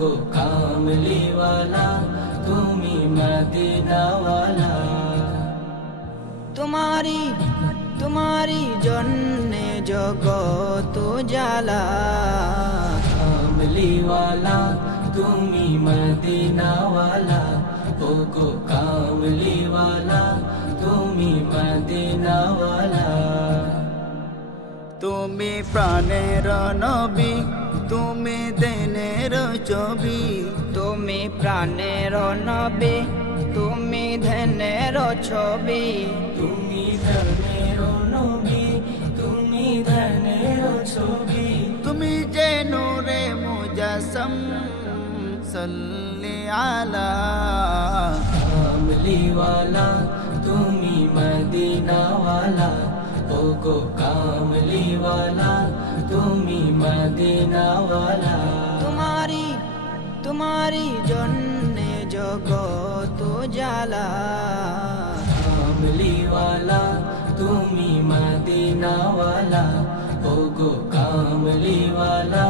গো কামলিওয়ালা তুমি মদিনাওয়ালা। তোমারি জন্যে জগত জালা, কামলিওয়ালা তুমি মদিনাওয়ালা ও গো কামলিওয়ালা তুমি মদিনাওয়ালা। তুমি প্রাণের নবী, তুমি দিনের ছবি, তুমি প্রাণের নবী, তুমি ধ্যানের ছবি, তুমি ধর্মের নবী, তুমি ধর্মের ছবি, তুমি যে নূরে মুজাসম সাল্লি আলা। কামলিওয়ালা তুমি মদিনাওয়ালা ও গো কামলিওয়ালা তুমি মদিনাওয়ালা। তোমারি জন্যে জগত জালা, কামলিওয়ালা তুমি মদিনাওয়ালা ও গো কামলিওয়ালা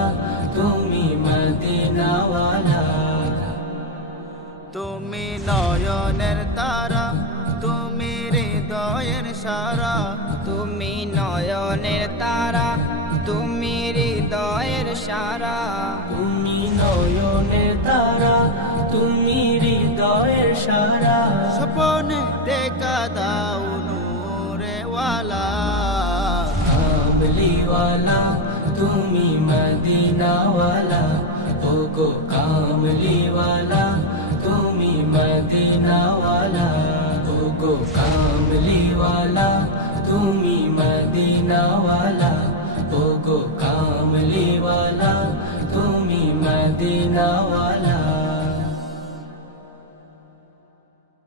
তুমি মদিনাওয়ালা। তুমি নয়নের তারা, তুমি হৃদয়ের সারা, তুমি নয়নের তারা, তুমি হৃদয়ের সারা, তুমি নয়নের তারা, তুমি হৃদয়ের সারা। স্বপনে দেখা দাও নূরে ওয়ালা। কামলিওয়ালা তুমি মদিনাওয়ালা ও গো কামলিওয়ালা